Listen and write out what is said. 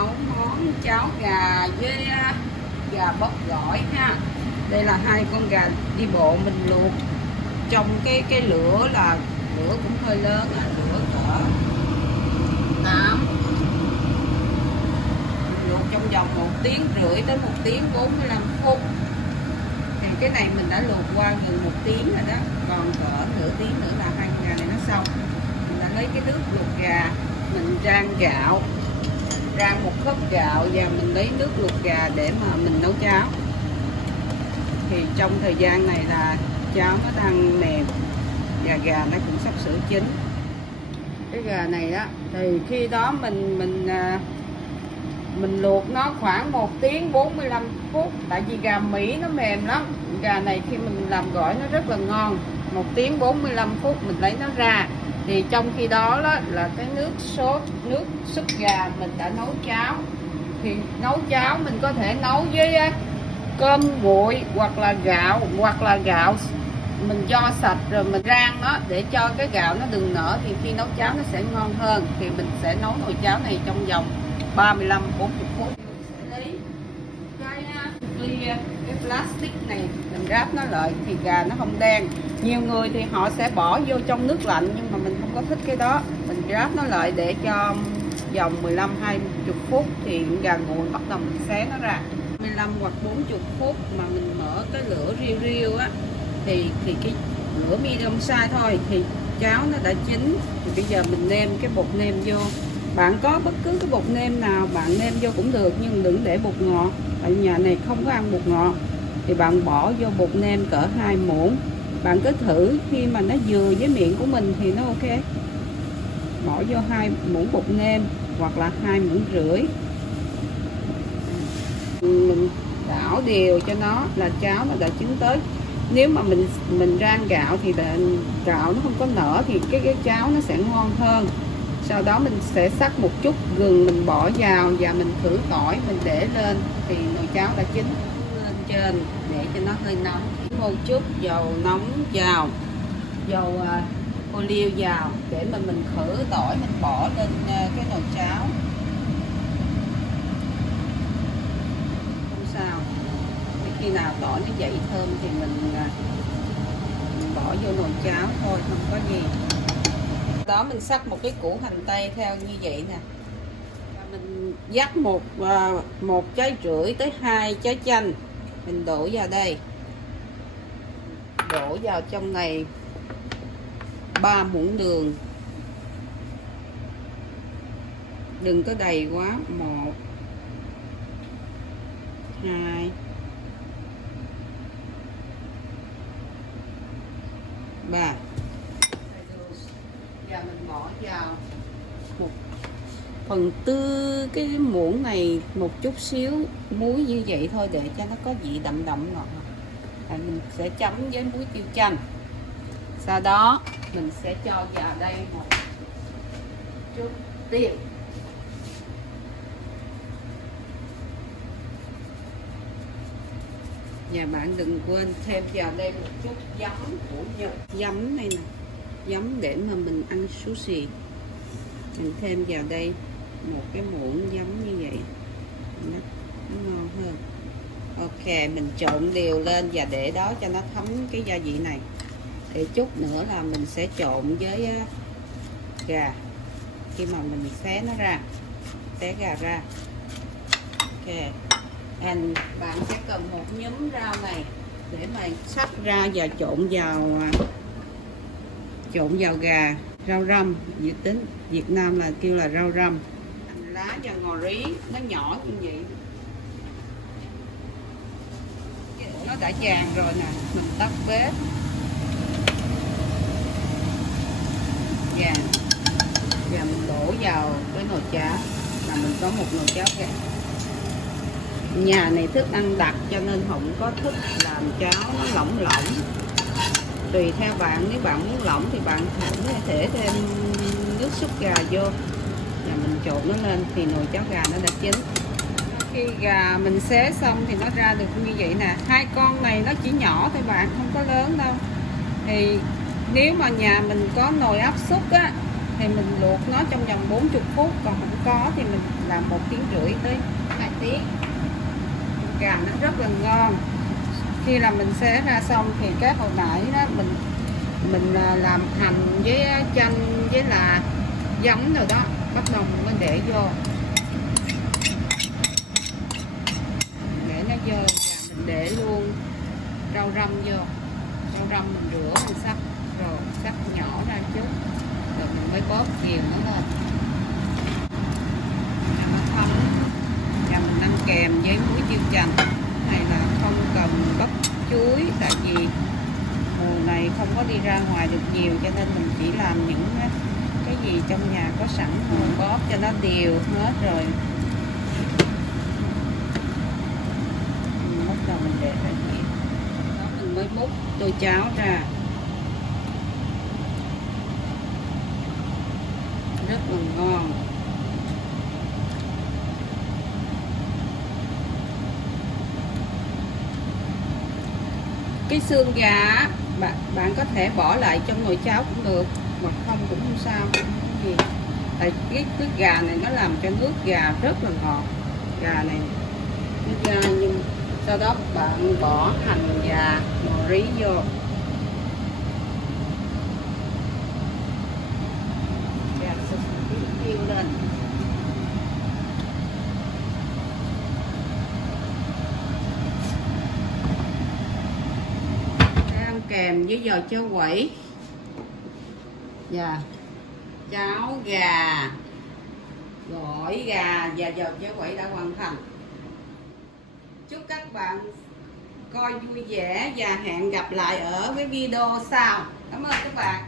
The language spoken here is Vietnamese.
nấu món cháo gà với gà bóp gỏi ha. Đây là hai con gà đi bộ mình luộc trong cái lửa là lửa cũng hơi lớn, lửa cỡ 8, luộc trong vòng 1,5 tiếng đến 1 tiếng 45 phút. Thì cái này mình đã luộc qua gần 1 tiếng rồi đó, còn cỡ nửa tiếng nữa là hai con gà này nó xong. Mình đã lấy cái nước luộc gà, mình rang gạo, rang 1 khớp gạo và mình lấy nước luộc gà để mà mình nấu cháo. Thì trong thời gian này là cháo nó đang mềm và gà nó cũng sắp sửa chín. Cái gà này đó thì khi đó mình luộc nó khoảng 1 tiếng 45 phút, tại vì gà Mỹ nó mềm lắm. Gà này khi mình làm gỏi nó rất là ngon. 1 tiếng 45 phút mình lấy nó ra. Thì trong khi đó, là cái nước sốt, nước súp gà mình đã nấu cháo. Thì nấu cháo mình có thể nấu với cơm nguội hoặc là gạo mình vo sạch rồi mình rang nó để cho cái gạo nó đừng nở, thì khi nấu cháo nó sẽ ngon hơn. Thì mình sẽ nấu nồi cháo này trong vòng 35-40 phút. Mình sẽ lấy cái plastic này mình ráp nó lại thì gà nó không đen. Nhiều người thì họ sẽ bỏ vô trong nước lạnh, nhưng mà mình không có thích cái đó. Mình ráp nó lại để cho vòng 15-20 phút thì gà nguội bắt đầu mình xé nó ra. 15 hoặc 40 phút mà mình mở cái lửa riu riu á, thì cái lửa medium size thôi thì cháo nó đã chín. Thì bây giờ mình nêm cái bột nêm vô. Bạn có bất cứ cái bột nêm nào bạn nêm vô cũng được, nhưng đừng để bột ngọt, tại nhà này không có ăn bột ngọt. Thì bạn bỏ vô bột nêm cỡ 2 muỗng. Bạn cứ thử khi mà nó vừa với miệng của mình thì nó ok. Bỏ vô 2 muỗng bột nêm hoặc là 2,5 muỗng. Mình đảo đều cho nó là cháo nó đã chín tới. Nếu mà mình rang gạo thì gạo nó không có nở thì cái cháo nó sẽ ngon hơn. Sau đó mình sẽ sắc một chút gừng mình bỏ vào và mình thử tỏi mình để lên thì nồi cháo đã chín. Lên trên để cho nó hơi nóng, một chút dầu nóng vào, dầu ô liu vào để mà mình khử tỏi mình bỏ lên cái nồi cháo. Không sao, khi nào tỏi nó dậy thơm thì mình bỏ vô nồi cháo thôi, không có gì. Đó mình sắc một cái củ hành tây theo như vậy nè. Mình vắt một trái rưỡi tới 2 trái chanh mình đổ vào đây. Đổ vào trong này 3 muỗng đường. Đừng có đầy quá. 1 2 3. Và mình bỏ vào 1/4 cái muỗng này một chút xíu muối như vậy thôi, để cho nó có vị đậm đậm ngọt. Mình sẽ chấm với muối tiêu chanh. Sau đó mình sẽ cho vào đây một chút tiêu. Và bạn đừng quên thêm vào đây một chút giấm của Nhật. Giấm này nè, giấm để mà mình ăn sushi. Mình thêm vào đây một cái muỗng giấm như vậy, nó ngon hơn. Ok, mình trộn đều lên và để đó cho nó thấm cái gia vị này. Để chút nữa là mình sẽ trộn với gà. Khi mà mình xé nó ra, xé gà ra. Ok, bạn sẽ cần một nhúm rau này để mà sắc ra và trộn vào gà. Rau răm, Việt Nam là kêu là rau răm. Hành lá và ngò rí nó nhỏ như vậy. Nó đã vàng rồi nè, mình tắt bếp. Vàng và mình đổ vào cái nồi cháo. Là mình có một nồi cháo gà. Nhà này thức ăn đặc cho nên không có thích làm cháo nó lỏng lỏng. Tùy theo bạn, nếu bạn muốn lỏng thì bạn có thể thêm nước súp gà vô và mình trộn nó lên thì nồi cháo gà nó đã chín. Khi gà mình xé xong thì nó ra được như vậy nè. 2 con này nó chỉ nhỏ thôi bạn, không có lớn đâu. Thì nếu mà nhà mình có nồi áp suất á thì mình luộc nó trong vòng 40 phút, còn không có thì mình làm 1 tiếng rưỡi tới 2 tiếng. Gà nó rất là ngon. Khi là mình xé ra xong thì cái hồi nãy đó mình làm hành với chanh với là giấm rồi đó, bắt đầu mình mới để vô, để nó vô. Và mình để luôn rau răm vô. Rau răm mình rửa, mình sắc rồi sắc nhỏ ra chút, rồi mình mới bóp kiềm nó lên cho nó thấm. Và mình ăn kèm với muối chiên chanh. Này là không cần bắp chuối, tại vì mùa này không có đi ra ngoài được nhiều, cho nên mình chỉ làm những cái gì trong nhà có sẵn thôi, bóp cho nó đều hết rồi. Mình bắt đầu mình để ra dĩa, đó mình mới múc tô cháo ra. Rất là ngon. Cái xương gà bạn có thể bỏ lại trong nồi cháo cũng được, mà không cũng không sao, không có gì. Tại cái gà này nó làm cho nước gà rất là ngọt. Gà này nước gà, nhưng sau đó bạn bỏ hành và ngò rí vô. Gà sẽ chiên lên. Kèm với giò cháo quẩy và cháo gà, gỏi gà và giò cháo quẩy đã hoàn thành. Chúc các bạn coi vui vẻ và hẹn gặp lại ở cái video sau. Cảm ơn các bạn.